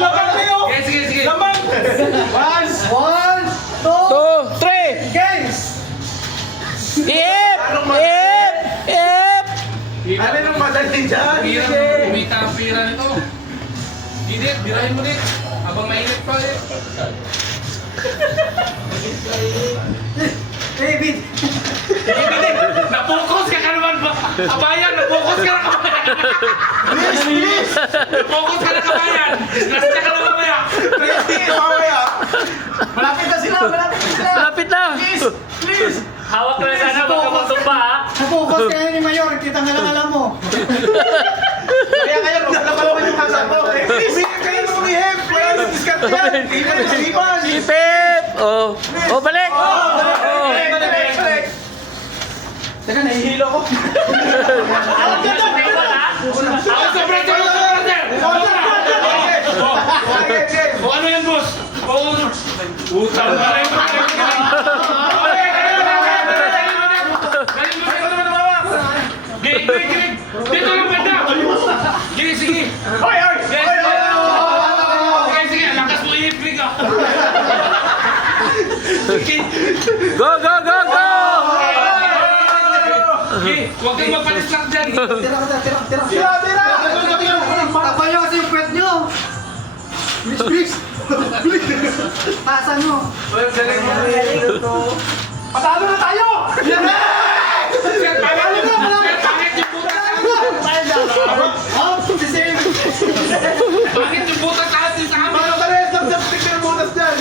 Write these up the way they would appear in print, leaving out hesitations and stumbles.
laman kayo. Sige. Laman. One, two, 2, 3. games! Ip! Ano nung madali dyan? Kumita ang pira nito. Gidit, birahin mo dit. Habang mainit pa eh. David! Napokus ka naman ba? Kabayan, napokus ka na kabayan. Please! Napokus ka na kabayan. Nasya ka na mamaya. Mamaya. Malapit na sila! Malapit na! Please! Hawak na sana baka magtumba ha. Napokus kayo ni Mayor, kita nga lang alam mo. Kaya kayo, napalaman yung kasa ko. Please! Kayo nung ihip! Please! Discard yan! Ipan! Ipip! Oh, balik! Balik! Teka, nahihilo ko. O ano yan, boss? Utang na rin. Gilig! Dito lang banda! Sige! Hoy! Sige, lakas mo ihipig ah! Go! Huwag kang magpalislak dyan! Tira! Tapay nyo kasi yung kwet nyo. Please! Taasan nyo. Patalo na tayo! Sir, pangit yung butas! Pangit yung butas lahat din sa amin! Paano ka rin? Stick na yung butas dyan!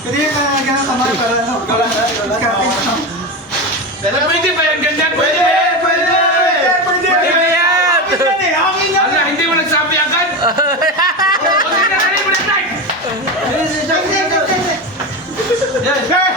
Hindi ka ganang kamay para ano. Pwede ba yan ganyan? Pwede! yan! Hangin yan! Ala, hindi mo nagsabi agad? O sige, dali mo na tayo! Sabi ni Jeff!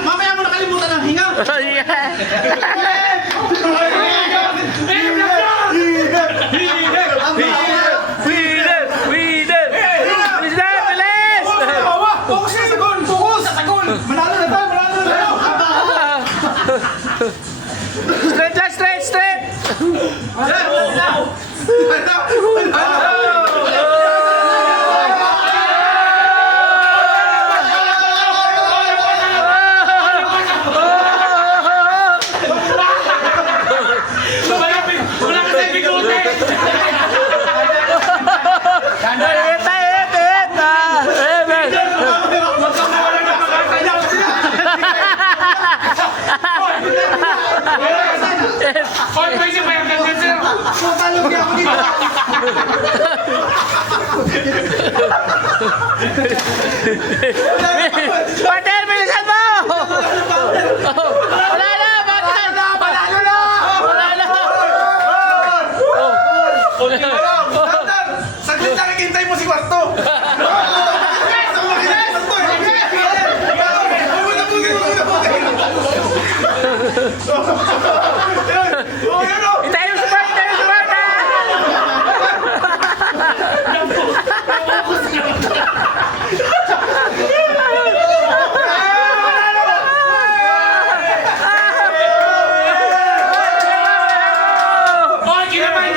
Mamaya mo nakalimutan ang hinga. Winner! Bilis na! Bilis! Focus na sa goal! Focus! Sa goal! Manalo na tayo! Straight! Wala kasi bigutin! Hoy, pwede ba yung ganyan, sir? Papalog niya ako dito. Partner, bilisan mo! Wala na! Panalo na! Saglit na nakikintay mo si Kwarto! Itayo sa partner! Hoy, kinamay!